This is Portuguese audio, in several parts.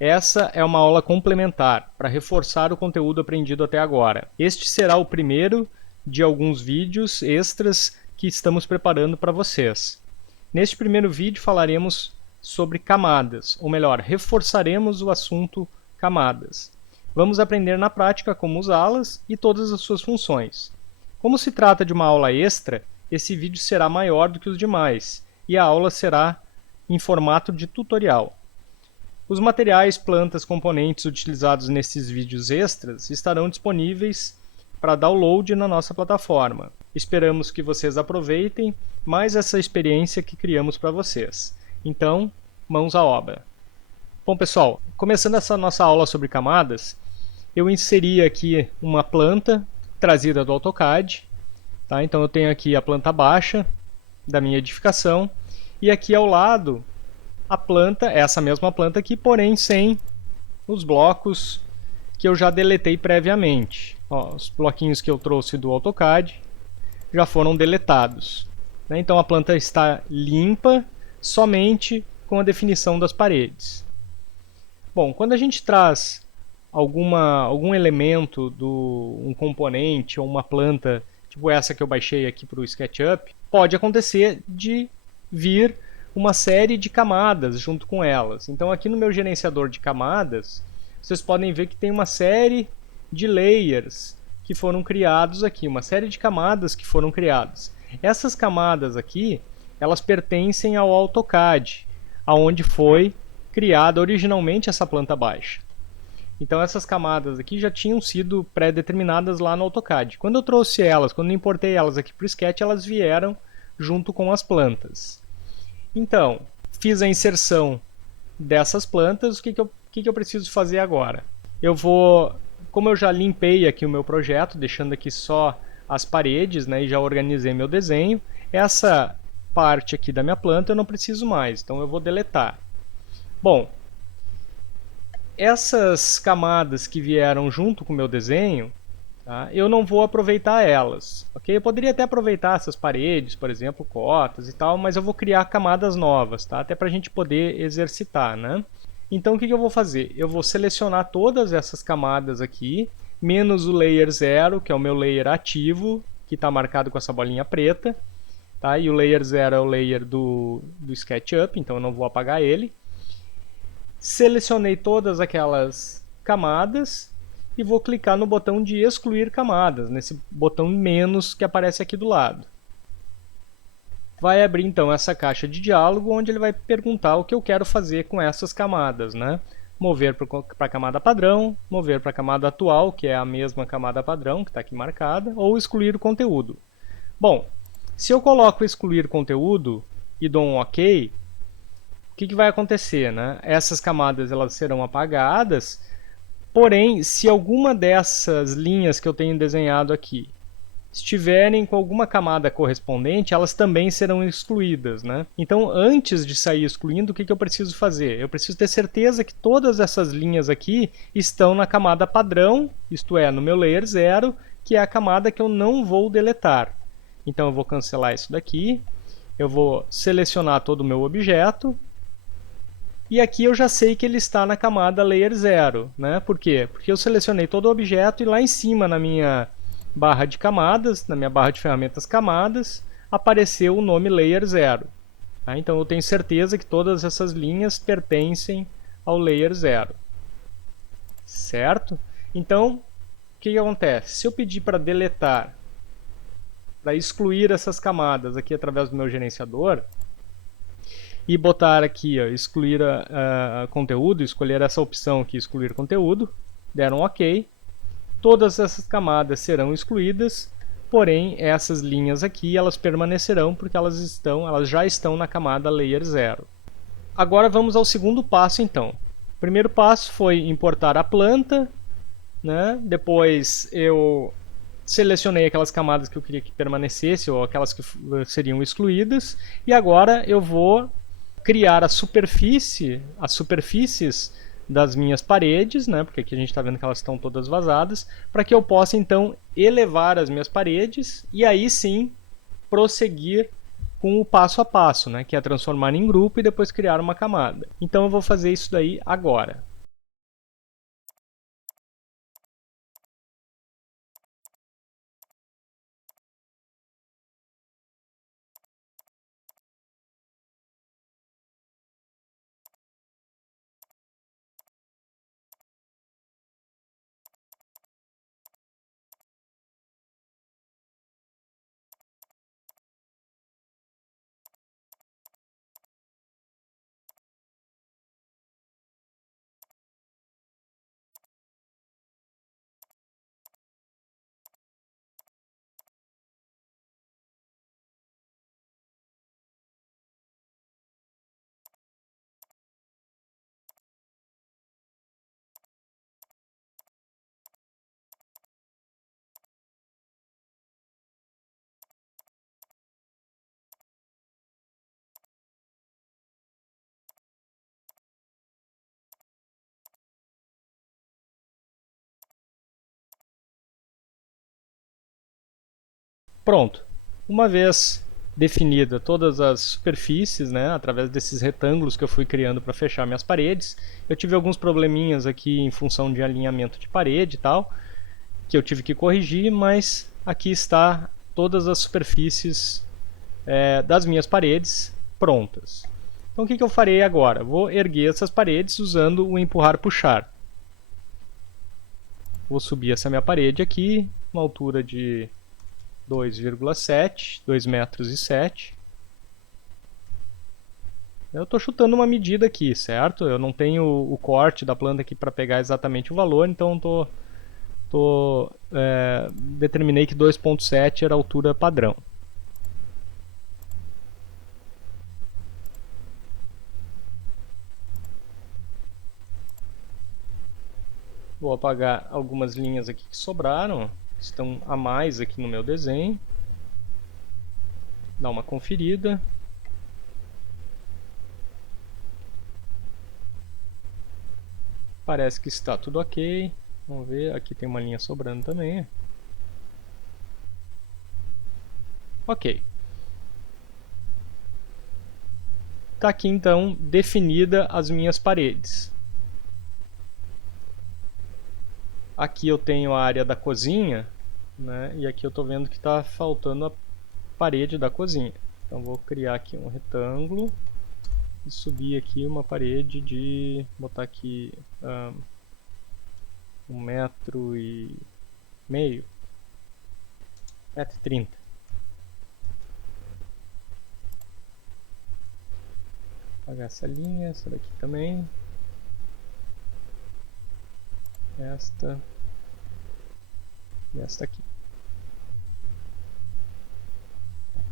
Essa é uma aula complementar para reforçar o conteúdo aprendido até agora. Este será o primeiro de alguns vídeos extras que estamos preparando para vocês. Neste primeiro vídeo falaremos sobre camadas, ou melhor, reforçaremos o assunto camadas. Vamos aprender na prática como usá-las e todas as suas funções. Como se trata de uma aula extra, esse vídeo será maior do que os demais e a aula será em formato de tutorial. Os materiais, plantas, componentes utilizados nesses vídeos extras estarão disponíveis para download na nossa plataforma. Esperamos que vocês aproveitem mais essa experiência que criamos para vocês. Então, mãos à obra. Bom, pessoal, começando essa nossa aula sobre camadas, eu inseri aqui uma planta trazida do AutoCAD. Tá? Então, eu tenho aqui a planta baixa da minha edificação e aqui ao lado a planta, essa mesma planta aqui, porém sem os blocos que eu já deletei previamente. Ó, os bloquinhos que eu trouxe do AutoCAD já foram deletados. Né? Então a planta está limpa somente com a definição das paredes. Bom, quando a gente traz algum elemento, um componente ou uma planta, tipo essa que eu baixei aqui para o SketchUp, pode acontecer de vir uma série de camadas junto com elas. Então aqui no meu gerenciador de camadas, vocês podem ver que tem uma série de layers que foram criados aqui, uma série de camadas que foram criadas. Essas camadas aqui, elas pertencem ao AutoCAD, aonde foi criada originalmente essa planta baixa. Então essas camadas aqui já tinham sido pré-determinadas lá no AutoCAD. Quando eu trouxe elas, quando eu importei elas aqui para o Sketch, elas vieram junto com as plantas. Então, fiz a inserção dessas plantas, o que eu preciso fazer agora? Como eu já limpei aqui o meu projeto, deixando aqui só as paredes, né, e já organizei meu desenho, essa parte aqui da minha planta eu não preciso mais, então eu vou deletar. Bom, essas camadas que vieram junto com o meu desenho, tá, eu não vou aproveitar elas. Okay? Eu poderia até aproveitar essas paredes, por exemplo, cotas e tal, mas eu vou criar camadas novas, tá? Até para a gente poder exercitar. Né? Então o que eu vou fazer? Eu vou selecionar todas essas camadas aqui, menos o layer 0, que é o meu layer ativo, que está marcado com essa bolinha preta. Tá? E o layer 0 é o layer do SketchUp, então eu não vou apagar ele. Selecionei todas aquelas camadas e vou clicar no botão de excluir camadas, nesse botão menos que aparece aqui do lado. Vai abrir então essa caixa de diálogo onde ele vai perguntar o que eu quero fazer com essas camadas. Né? Mover para a camada padrão, mover para a camada atual, que é a mesma camada padrão que está aqui marcada, ou excluir o conteúdo. Bom, se eu coloco excluir conteúdo e dou um OK, o que vai acontecer? Né? Essas camadas elas serão apagadas, porém, se alguma dessas linhas que eu tenho desenhado aqui estiverem com alguma camada correspondente, elas também serão excluídas. Né? Então, antes de sair excluindo, o que eu preciso fazer? Eu preciso ter certeza que todas essas linhas aqui estão na camada padrão, isto é, no meu layer 0, que é a camada que eu não vou deletar. Então, eu vou cancelar isso daqui, eu vou selecionar todo o meu objeto, e aqui eu já sei que ele está na camada layer 0. Né? Por quê? Porque eu selecionei todo o objeto e lá em cima na minha barra de camadas, na minha barra de ferramentas camadas, apareceu o nome layer 0. Tá? Então eu tenho certeza que todas essas linhas pertencem ao layer 0. Certo? Então, o que acontece? Se eu pedir para deletar, para excluir essas camadas aqui através do meu gerenciador, e botar aqui, ó, excluir conteúdo, escolher essa opção aqui, excluir conteúdo, deram OK. Todas essas camadas serão excluídas, porém essas linhas aqui elas permanecerão porque elas já estão na camada layer 0. Agora vamos ao segundo passo então. O primeiro passo foi importar a planta, né? Depois eu selecionei aquelas camadas que eu queria que permanecesse ou aquelas que seriam excluídas, e agora eu vou criar as superfícies das minhas paredes, né, porque aqui a gente está vendo que elas estão todas vazadas, para que eu possa então elevar as minhas paredes e aí sim prosseguir com o passo a passo, né, que é transformar em grupo e depois criar uma camada. Então eu vou fazer isso daí agora. Pronto. Uma vez definida todas as superfícies, né, através desses retângulos que eu fui criando para fechar minhas paredes, eu tive alguns probleminhas aqui em função de alinhamento de parede e tal, que eu tive que corrigir, mas aqui está todas as superfícies das minhas paredes prontas. Então o que eu farei agora? Vou erguer essas paredes usando o empurrar-puxar. Vou subir essa minha parede aqui, uma altura de 2,7, 2 metros e 7. Eu estou chutando uma medida aqui, certo? Eu não tenho o corte da planta aqui para pegar exatamente o valor, então determinei que 2,7 era a altura padrão. Vou apagar algumas linhas aqui que sobraram, que estão a mais aqui no meu desenho. Dar uma conferida. Parece que está tudo ok. Vamos ver, aqui tem uma linha sobrando também. Ok. Está aqui então definida as minhas paredes. Aqui eu tenho a área da cozinha, né? E aqui eu estou vendo que está faltando a parede da cozinha. Então vou criar aqui um retângulo e subir aqui uma parede de, botar aqui 1,5 m, 1,30 m. Apagar essa linha, essa daqui também. Esta e esta aqui.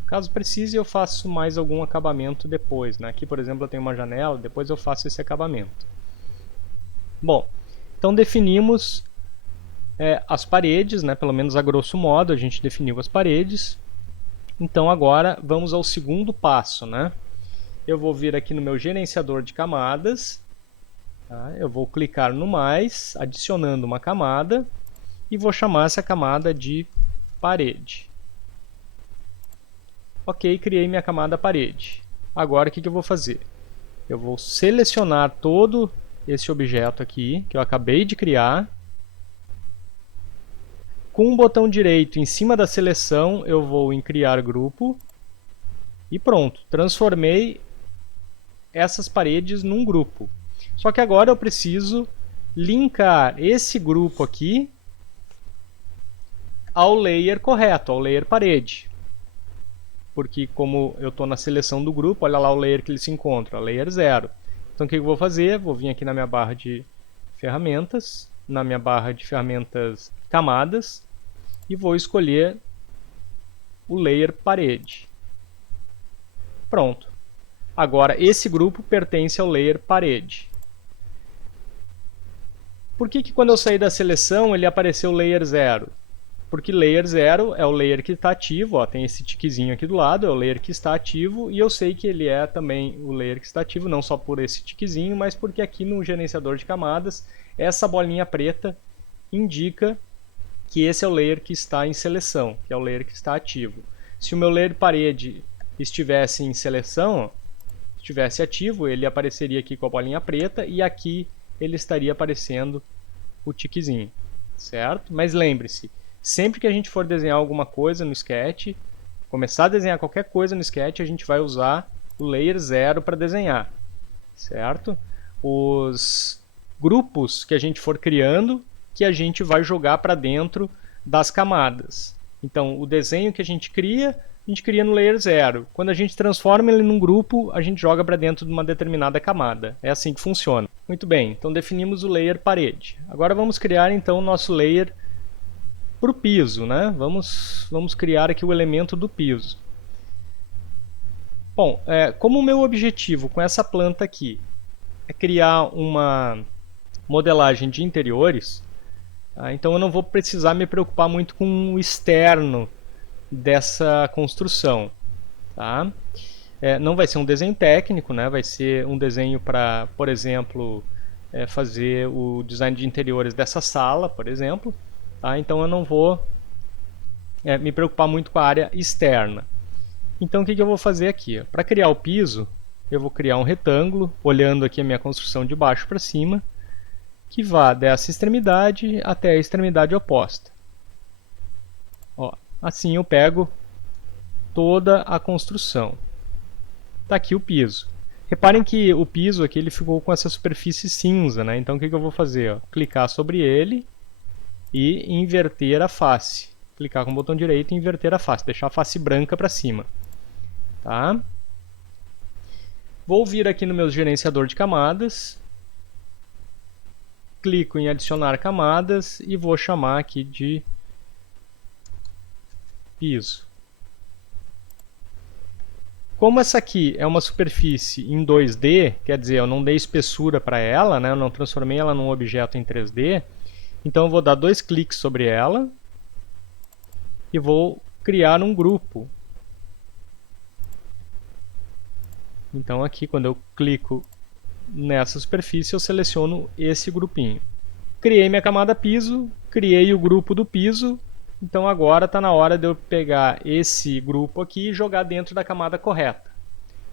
Caso precise, eu faço mais algum acabamento depois, né? Aqui, por exemplo, eu tenho uma janela, depois eu faço esse acabamento. Bom, então definimos as paredes, né? Pelo menos a grosso modo, a gente definiu as paredes. Então agora vamos ao segundo passo, né? Eu vou vir aqui no meu gerenciador de camadas, tá? Eu vou clicar no mais, adicionando uma camada, e vou chamar essa camada de parede. Ok, criei minha camada parede. Agora o que eu vou fazer? Eu vou selecionar todo esse objeto aqui, que eu acabei de criar. Com o botão direito em cima da seleção, eu vou em criar grupo. E pronto, transformei essas paredes num grupo. Só que agora eu preciso linkar esse grupo aqui ao layer correto, ao layer parede. Porque como eu estou na seleção do grupo, olha lá o layer que ele se encontra, layer 0. Então o que eu vou fazer? Vou vir aqui na minha barra de ferramentas, na minha barra de ferramentas camadas, e vou escolher o layer parede. Pronto. Agora esse grupo pertence ao layer parede. Por que quando eu saí da seleção ele apareceu layer 0? Porque layer 0 é o layer que está ativo, ó, tem esse tiquezinho aqui do lado, é o layer que está ativo, e eu sei que ele é também o layer que está ativo, não só por esse tiquezinho, mas porque aqui no gerenciador de camadas, essa bolinha preta indica que esse é o layer que está em seleção, que é o layer que está ativo. Se o meu layer parede estivesse em seleção, ó, estivesse ativo, ele apareceria aqui com a bolinha preta, e aqui ele estaria aparecendo o tiquezinho, certo? Mas lembre-se, sempre que a gente for desenhar alguma coisa no Sketch, começar a desenhar qualquer coisa no Sketch, a gente vai usar o layer 0 para desenhar, certo? Os grupos que a gente for criando, que a gente vai jogar para dentro das camadas. Então, o desenho que a gente cria no layer 0. Quando a gente transforma ele num grupo, a gente joga para dentro de uma determinada camada. É assim que funciona. Muito bem, então definimos o layer parede. Agora vamos criar então o nosso layer para o piso, né? Vamos criar aqui o elemento do piso. Bom, como o meu objetivo com essa planta aqui é criar uma modelagem de interiores, tá? Então eu não vou precisar me preocupar muito com o externo dessa construção, tá? Não vai ser um desenho técnico, né? Vai ser um desenho para, por exemplo, fazer o design de interiores dessa sala, por exemplo. Tá? Então eu não vou me preocupar muito com a área externa. Então o que eu vou fazer aqui? Para criar o piso, eu vou criar um retângulo, olhando aqui a minha construção de baixo para cima, que vá dessa extremidade até a extremidade oposta. Ó, assim eu pego toda a construção. Está aqui o piso. Reparem que o piso aqui ele ficou com essa superfície cinza, né? Então o que eu vou fazer? Ó? Clicar sobre ele e inverter a face. Clicar com o botão direito e inverter a face, deixar a face branca para cima. Tá? Vou vir aqui no meu gerenciador de camadas, clico em adicionar camadas e vou chamar aqui de piso. Como essa aqui é uma superfície em 2D, quer dizer, eu não dei espessura para ela, né? Eu não transformei ela num objeto em 3D, então eu vou dar 2 cliques sobre ela e vou criar um grupo. Então aqui, quando eu clico nessa superfície, eu seleciono esse grupinho. Criei minha camada piso, criei o grupo do piso, então agora está na hora de eu pegar esse grupo aqui e jogar dentro da camada correta.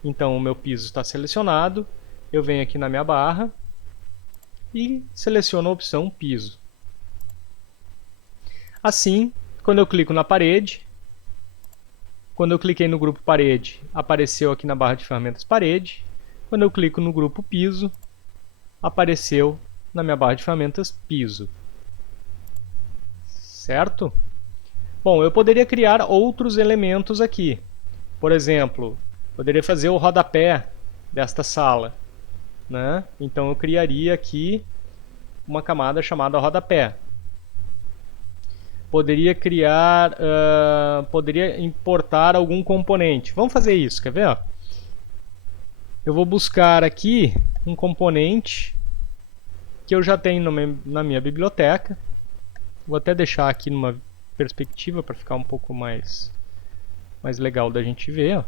Então o meu piso está selecionado, eu venho aqui na minha barra e seleciono a opção piso. Assim, quando eu clico na parede, quando eu cliquei no grupo parede, apareceu aqui na barra de ferramentas parede. Quando eu clico no grupo piso, apareceu na minha barra de ferramentas piso. Certo? Bom, eu poderia criar outros elementos aqui. Por exemplo, poderia fazer o rodapé desta sala, né? Então eu criaria aqui uma camada chamada rodapé. Poderia criar, poderia importar algum componente. Vamos fazer isso, quer ver? Ó? Eu vou buscar aqui um componente que eu já tenho na minha biblioteca. Vou até deixar aqui numa perspectiva para ficar um pouco mais legal da gente ver. Ó.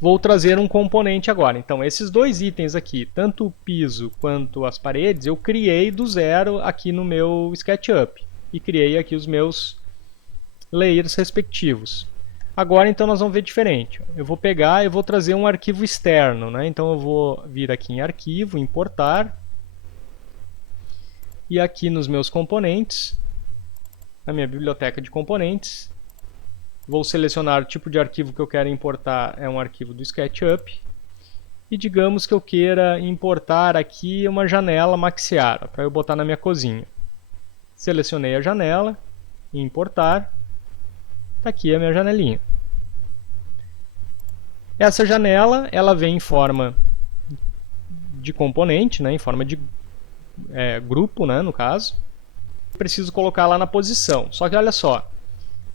Vou trazer um componente agora. Então, esses dois itens aqui, tanto o piso quanto as paredes, eu criei do zero aqui no meu SketchUp. E criei aqui os meus layers respectivos. Agora, então, nós vamos ver diferente. Eu vou pegar e vou trazer um arquivo externo. Né? Então, eu vou vir aqui em Arquivo, Importar. E aqui nos meus componentes, na minha biblioteca de componentes, vou selecionar o tipo de arquivo que eu quero importar, é um arquivo do SketchUp. E digamos que eu queira importar aqui uma janela Maxiara, para eu botar na minha cozinha. Selecionei a janela, importar, está aqui a minha janelinha. Essa janela ela vem em forma de componente, né, em forma de grupo, né, no caso. Preciso colocar lá na posição. Só que olha só,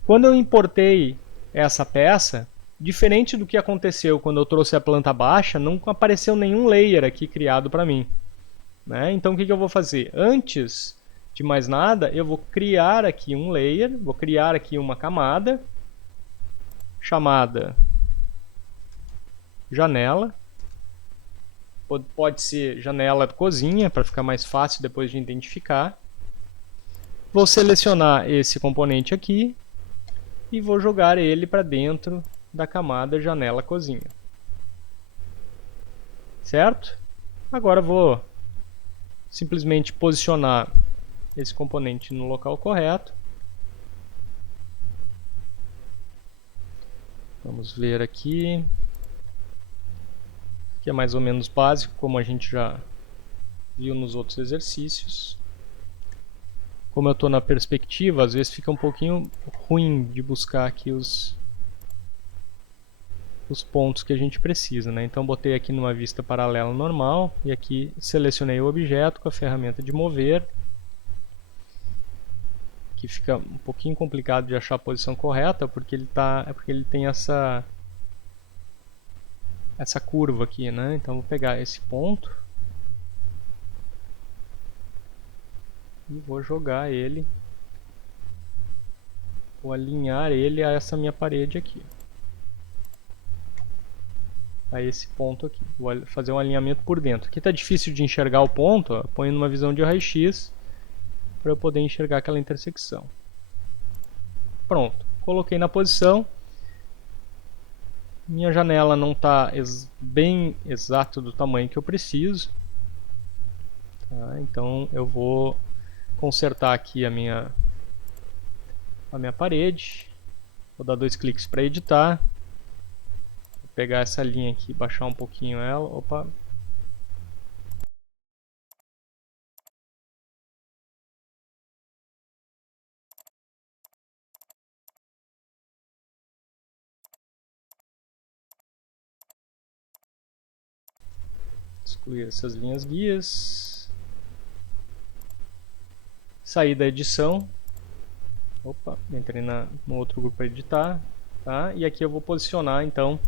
quando eu importei essa peça, diferente do que aconteceu quando eu trouxe a planta baixa, não apareceu nenhum layer aqui criado para mim. Né? Então o que eu vou fazer? Antes de mais nada, eu vou criar aqui um layer, vou criar aqui uma camada chamada janela. Pode ser janela cozinha, para ficar mais fácil depois de identificar. Vou selecionar esse componente aqui e vou jogar ele para dentro da camada janela cozinha. Certo? Agora vou simplesmente posicionar esse componente no local correto. Vamos ver aqui. Que é mais ou menos básico, como a gente já viu nos outros exercícios. Como eu estou na perspectiva, às vezes fica um pouquinho ruim de buscar aqui os pontos que a gente precisa, né? Então botei aqui numa vista paralela normal e aqui selecionei o objeto com a ferramenta de mover, que fica um pouquinho complicado de achar a posição correta porque ele tem essa curva aqui, né? Então vou pegar esse ponto e vou jogar ele, vou alinhar ele a essa minha parede aqui, a esse ponto aqui. Vou fazer um alinhamento por dentro. Aqui está difícil de enxergar o ponto, ó. Põe numa visão de raio-x para eu poder enxergar aquela intersecção. Pronto, coloquei na posição. Minha janela não está bem exato do tamanho que eu preciso. Tá? Então eu vou consertar aqui a minha parede. Vou dar 2 cliques para editar. Vou pegar essa linha aqui, baixar um pouquinho ela. Opa! Excluir essas linhas guias. Sair da edição. Opa, entrei no outro grupo para editar. Tá? E aqui eu vou posicionar então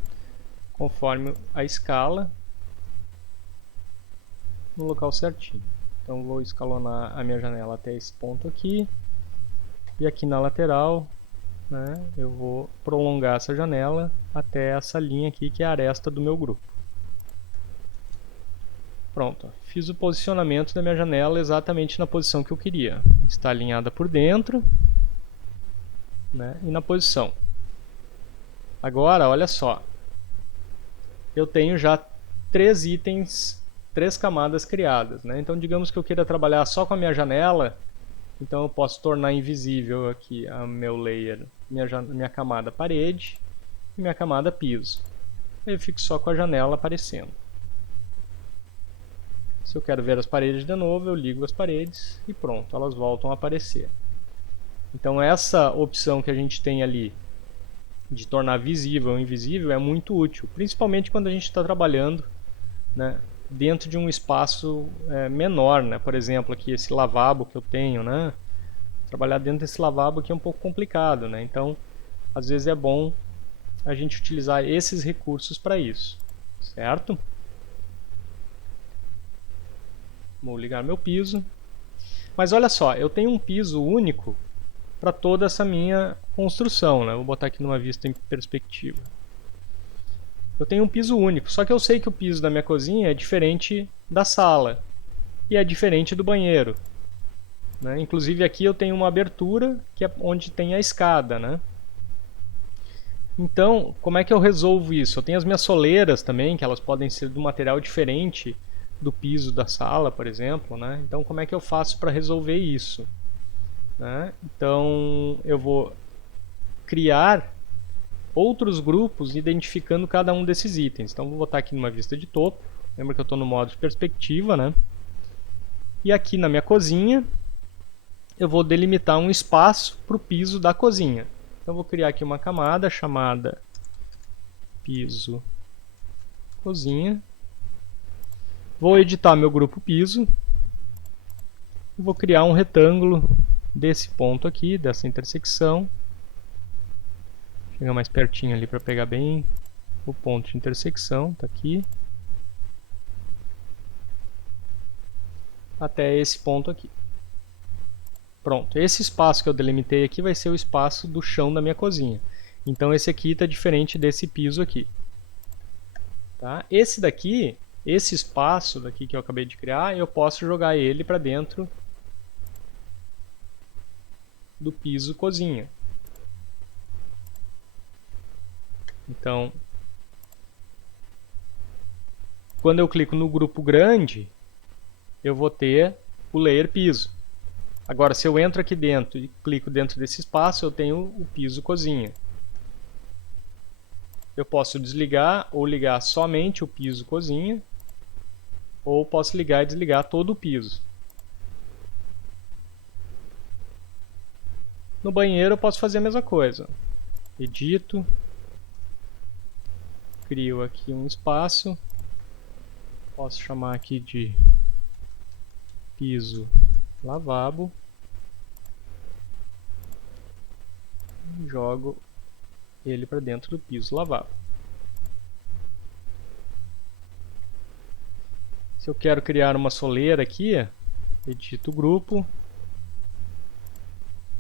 conforme a escala no local certinho. Então vou escalonar a minha janela até esse ponto aqui. E aqui na lateral, né, eu vou prolongar essa janela até essa linha aqui que é a aresta do meu grupo. Pronto, fiz o posicionamento da minha janela exatamente na posição que eu queria. Está alinhada por dentro, né, e na posição. Agora, olha só, eu tenho já 3 itens, 3 camadas criadas, né? Então digamos que eu queira trabalhar só com a minha janela, então eu posso tornar invisível aqui a meu layer, minha camada parede e minha camada piso. Aí eu fico só com a janela aparecendo. Se eu quero ver as paredes de novo, eu ligo as paredes e pronto, elas voltam a aparecer. Então essa opção que a gente tem ali de tornar visível ou invisível é muito útil, principalmente quando a gente está trabalhando, né, dentro de um espaço menor, né? Por exemplo, aqui esse lavabo que eu tenho, né? Trabalhar dentro desse lavabo aqui é um pouco complicado, né? Então, às vezes é bom a gente utilizar esses recursos para isso, certo? Vou ligar meu piso. Mas olha só, eu tenho um piso único para toda essa minha construção, né? Vou botar aqui numa vista em perspectiva. Eu tenho um piso único, só que eu sei que o piso da minha cozinha é diferente da sala e é diferente do banheiro, né? Inclusive aqui eu tenho uma abertura que é onde tem a escada, né? Então, como é que eu resolvo isso? Eu tenho as minhas soleiras também, que elas podem ser de um material diferente do piso da sala, por exemplo, né? Então, como é que eu faço para resolver isso? Né? Então, eu vou criar outros grupos identificando cada um desses itens. Então, vou botar aqui numa vista de topo. Lembra que eu estou no modo de perspectiva, né? E aqui na minha cozinha, eu vou delimitar um espaço para o piso da cozinha. Então, eu vou criar aqui uma camada chamada piso cozinha. Vou editar meu grupo piso. E vou criar um retângulo desse ponto aqui, dessa intersecção. Chegar mais pertinho ali para pegar bem o ponto de intersecção, tá aqui. Até esse ponto aqui. Pronto, esse espaço que eu delimitei aqui vai ser o espaço do chão da minha cozinha. Então esse aqui está diferente desse piso aqui. Tá? Esse daqui, esse espaço daqui que eu acabei de criar, eu posso jogar ele para dentro do piso cozinha. Então, quando eu clico no grupo grande, eu vou ter o layer piso. Agora, se eu entro aqui dentro e clico dentro desse espaço, eu tenho o piso cozinha. Eu posso desligar ou ligar somente o piso cozinha, ou posso ligar e desligar todo o piso. No banheiro eu posso fazer a mesma coisa. Edito, crio aqui um espaço, posso chamar aqui de piso lavabo, e jogo ele para dentro do piso lavabo. Se eu quero criar uma soleira aqui, edito o grupo,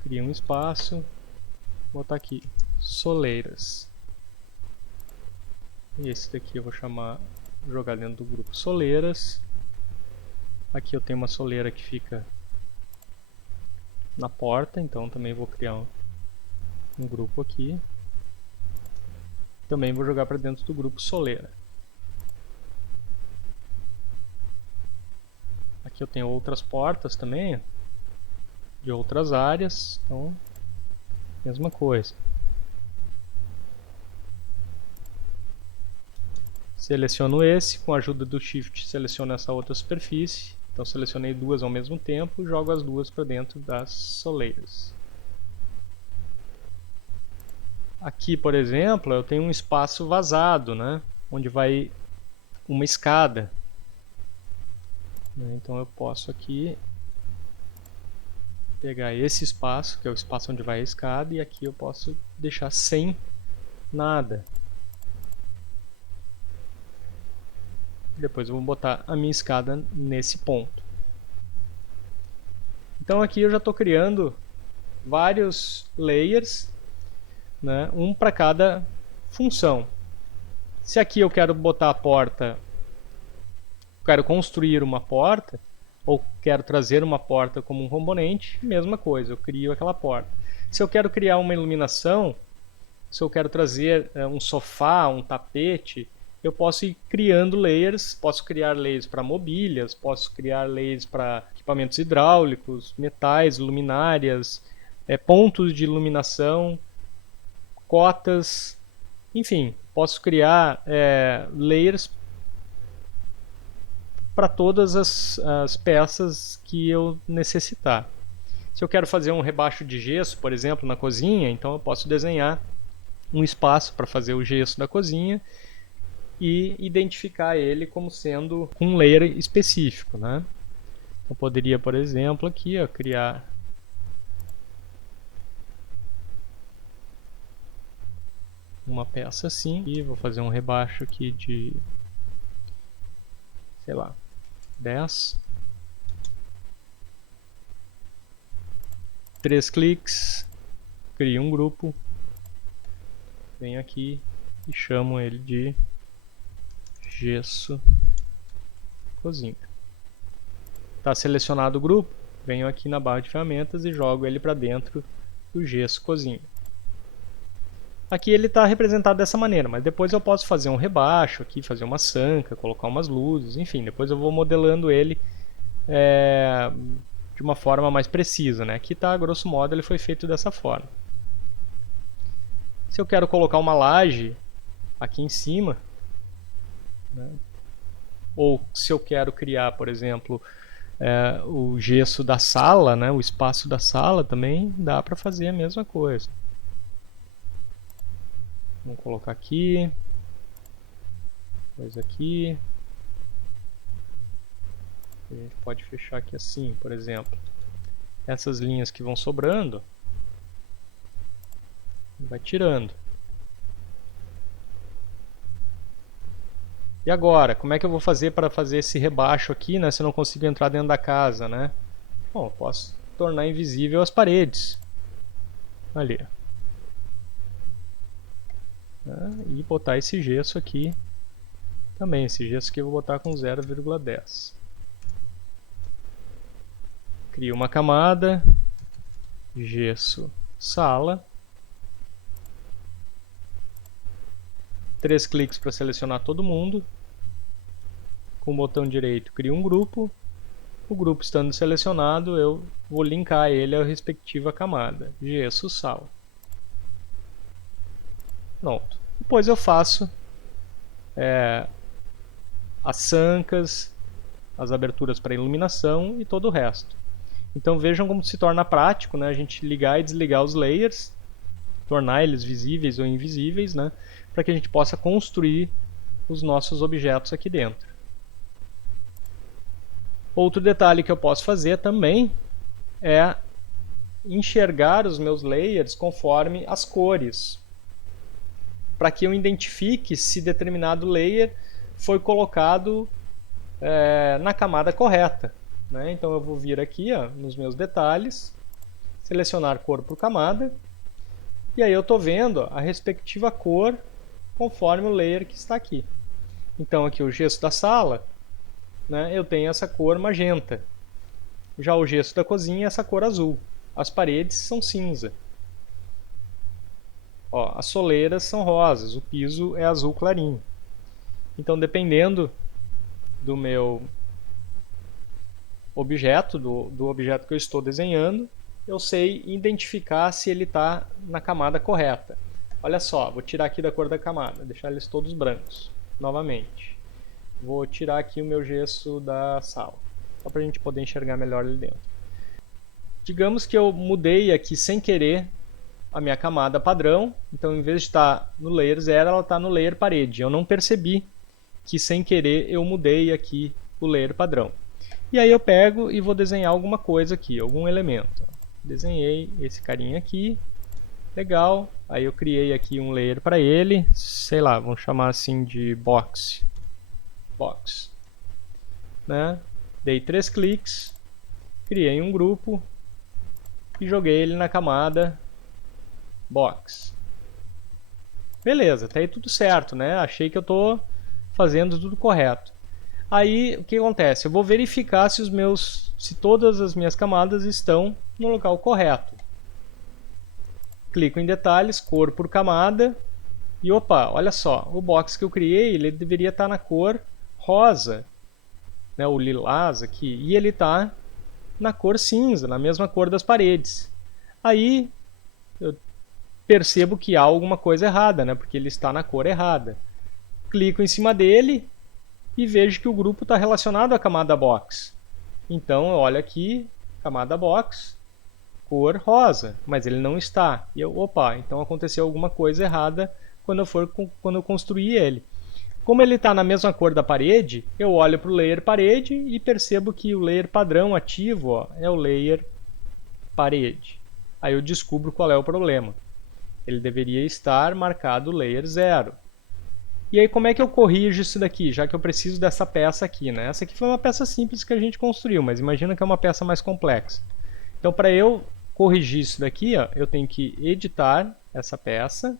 crio um espaço, vou botar aqui soleiras. Esse daqui eu vou jogar dentro do grupo soleiras. Aqui eu tenho uma soleira que fica na porta, então também vou criar um grupo aqui. Também vou jogar para dentro do grupo soleira. Aqui eu tenho outras portas também, de outras áreas, então mesma coisa. Seleciono esse, com a ajuda do Shift seleciono essa outra superfície. Então selecionei duas ao mesmo tempo e jogo as duas para dentro das soleiras. Aqui, por exemplo, eu tenho um espaço vazado, né, onde vai uma escada. Então eu posso aqui pegar esse espaço, que é o espaço onde vai a escada, e aqui eu posso deixar sem nada. Depois eu vou botar a minha escada nesse ponto. Então aqui eu já estou criando vários layers, né, um para cada função. Se aqui eu quero botar a porta, quero construir uma porta, ou quero trazer uma porta como um componente, mesma coisa, eu crio aquela porta. Se eu quero criar uma iluminação, se eu quero trazer um sofá, um tapete, eu posso ir criando layers, posso criar layers para mobílias, posso criar layers para equipamentos hidráulicos, metais, luminárias, pontos de iluminação, cotas, enfim, posso criar layers para todas as peças que eu necessitar. Se eu quero fazer um rebaixo de gesso, por exemplo, na cozinha, então eu posso desenhar um espaço para fazer o gesso da cozinha e identificar ele como sendo um layer específico, né? Eu poderia, por exemplo, aqui criar uma peça assim, e vou fazer um rebaixo aqui de, sei lá, 10. 3 cliques, crio um grupo, venho aqui e chamo ele de gesso cozinha. Está selecionado o grupo, venho aqui na barra de ferramentas e jogo ele para dentro do gesso cozinha. Aqui ele está representado dessa maneira, mas depois eu posso fazer um rebaixo aqui, fazer uma sanca, colocar umas luzes, enfim, depois eu vou modelando ele de uma forma mais precisa, né? Aqui está, grosso modo, ele foi feito dessa forma. Se eu quero colocar uma laje aqui em cima, né? Ou se eu quero criar, por exemplo, o gesso da sala, né? O espaço da sala, também dá para fazer a mesma coisa. Vamos colocar aqui, depois aqui. A gente pode fechar aqui assim, por exemplo. Essas linhas que vão sobrando, vai tirando. E agora, como é que eu vou fazer para fazer esse rebaixo aqui, né, se eu não consigo entrar dentro da casa, né? Bom, eu posso tornar invisível as paredes. Ali. E botar esse gesso aqui também. Esse gesso aqui eu vou botar com 0,10. Crio uma camada, gesso sala. 3 cliques para selecionar todo mundo. Com o botão direito, crio um grupo. O grupo estando selecionado, eu vou linkar ele à respectiva camada. Gesso sala. Pronto. Depois eu faço as sancas, as aberturas para iluminação e todo o resto. Então vejam como se torna prático, né? A gente ligar e desligar os layers, tornar eles visíveis ou invisíveis, né? Para que a gente possa construir os nossos objetos aqui dentro. Outro detalhe que eu posso fazer também é enxergar os meus layers conforme as cores, para que eu identifique se determinado layer foi colocado na camada correta, né? Então eu vou vir aqui nos meus detalhes, selecionar cor por camada, e aí eu estou vendo a respectiva cor conforme o layer que está aqui. Então aqui o gesso da sala, né, eu tenho essa cor magenta. Já o gesso da cozinha é essa cor azul. As paredes são cinza. Ó, as soleiras são rosas, o piso é azul clarinho. Então, dependendo do meu objeto, do objeto que eu estou desenhando, eu sei identificar se ele está na camada correta. Olha só, vou tirar aqui da cor da camada, deixar eles todos brancos, novamente. Vou tirar aqui o meu gesso da sala, só para a gente poder enxergar melhor ali dentro. Digamos que eu mudei aqui sem querer a minha camada padrão, então em vez de estar no layer 0, ela está no layer parede. Eu não percebi que sem querer eu mudei aqui o layer padrão. E aí eu pego e vou desenhar alguma coisa aqui, algum elemento. Desenhei esse carinha aqui, legal. Aí eu criei aqui um layer para ele, sei lá, vamos chamar assim de box. Né? Dei 3 cliques, criei um grupo e joguei ele na camada box. Beleza, até aí tudo certo, né? Achei que eu estou fazendo tudo correto. Aí o que acontece? Eu vou verificar se todas as minhas camadas estão no local correto. Clico em detalhes, cor por camada, e opa, olha só, o box que eu criei, ele deveria estar na cor rosa, né, o lilás aqui, e ele está na cor cinza, na mesma cor das paredes. Aí eu percebo que há alguma coisa errada, né, porque ele está na cor errada. Clico em cima dele e vejo que o grupo está relacionado à camada box. Então eu olho aqui, camada box, cor rosa, mas ele não está. E eu, opa, então aconteceu alguma coisa errada quando eu construí ele. Como ele está na mesma cor da parede, eu olho para o layer parede e percebo que o layer padrão ativo, ó, é o layer parede. Aí eu descubro qual é o problema. Ele deveria estar marcado layer 0. E aí como é que eu corrijo isso daqui, já que eu preciso dessa peça aqui, né? Essa aqui foi uma peça simples que a gente construiu, mas imagina que é uma peça mais complexa. Então para eu corrigir isso daqui, ó, eu tenho que editar essa peça.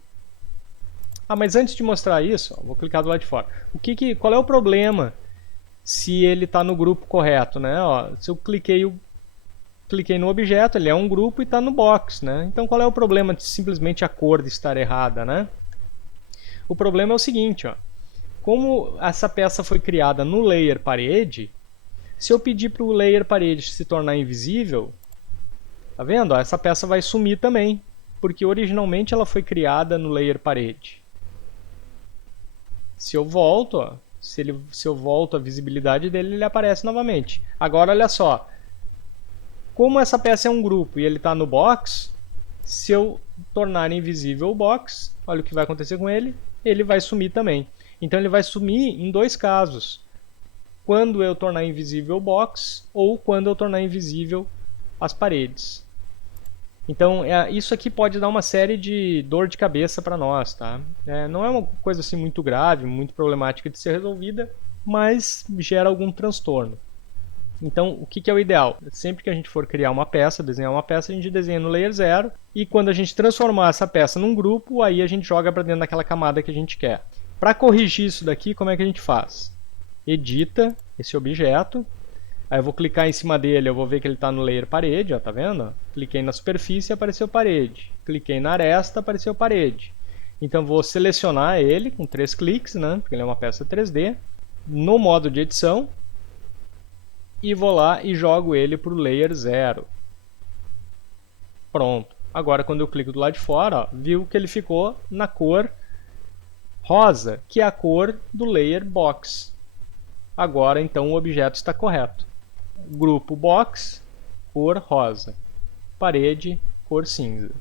Ah, mas antes de mostrar isso, ó, vou clicar do lado de fora. Qual é o problema se ele está no grupo correto, né? Ó, se eu cliquei no objeto, ele é um grupo e está no box, né? Então qual é o problema de simplesmente a cor de estar errada, né? O problema é o seguinte, ó, como essa peça foi criada no layer parede, se eu pedir para o layer parede se tornar invisível, tá vendo? Ó, essa peça vai sumir também, porque originalmente ela foi criada no layer parede. Se eu volto, ó, se eu volto a visibilidade dele, ele aparece novamente. Agora, olha só, como essa peça é um grupo e ele está no box, se eu tornar invisível o box, olha o que vai acontecer com ele, ele vai sumir também. Então ele vai sumir em dois casos. Quando eu tornar invisível o box ou quando eu tornar invisível as paredes. Então isso aqui pode dar uma série de dor de cabeça para nós, tá? Não é uma coisa assim muito grave, muito problemática de ser resolvida, mas gera algum transtorno. Então, o que é o ideal? Sempre que a gente for criar uma peça, desenhar uma peça, a gente desenha no layer 0 e quando a gente transformar essa peça num grupo, aí a gente joga para dentro daquela camada que a gente quer. Para corrigir isso daqui, como é que a gente faz? Edita esse objeto, aí eu vou clicar em cima dele, eu vou ver que ele está no layer parede, ó, tá vendo? Cliquei na superfície, apareceu parede. Cliquei na aresta, apareceu parede. Então, vou selecionar ele com 3 cliques, né? Porque ele é uma peça 3D. No modo de edição, e vou lá e jogo ele para o layer 0. Pronto. Agora, quando eu clico do lado de fora, ó, viu que ele ficou na cor rosa, que é a cor do layer box. Agora, então, o objeto está correto. Grupo box, cor rosa. Parede, cor cinza.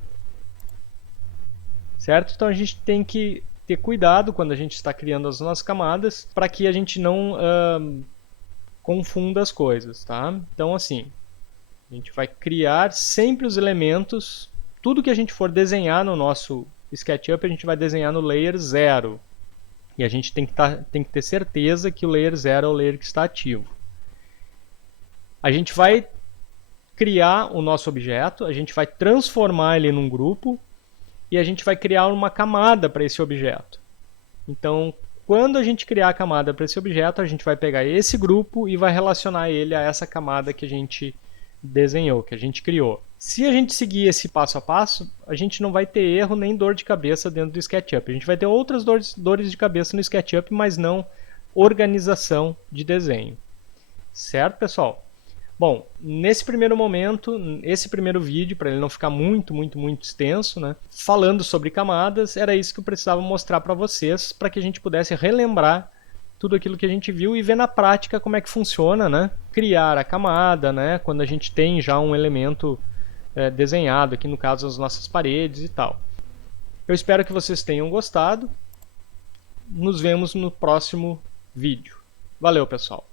Certo? Então, a gente tem que ter cuidado quando a gente está criando as nossas camadas, para que a gente não confunda as coisas, tá? Então, assim, a gente vai criar sempre os elementos, tudo que a gente for desenhar no nosso SketchUp, a gente vai desenhar no layer 0. E a gente tem que ter certeza que o layer 0 é o layer que está ativo. A gente vai criar o nosso objeto, a gente vai transformar ele num grupo e a gente vai criar uma camada para esse objeto. Então, quando a gente criar a camada para esse objeto, a gente vai pegar esse grupo e vai relacionar ele a essa camada que a gente desenhou, que a gente criou. Se a gente seguir esse passo a passo, a gente não vai ter erro nem dor de cabeça dentro do SketchUp. A gente vai ter outras dores de cabeça no SketchUp, mas não organização de desenho. Certo, pessoal? Bom, nesse primeiro momento, esse primeiro vídeo, para ele não ficar muito extenso, né, falando sobre camadas, era isso que eu precisava mostrar para vocês, para que a gente pudesse relembrar tudo aquilo que a gente viu e ver na prática como é que funciona, né? Criar a camada, né? Quando a gente tem já um elemento desenhado, aqui no caso as nossas paredes e tal. Eu espero que vocês tenham gostado. Nos vemos no próximo vídeo. Valeu, pessoal!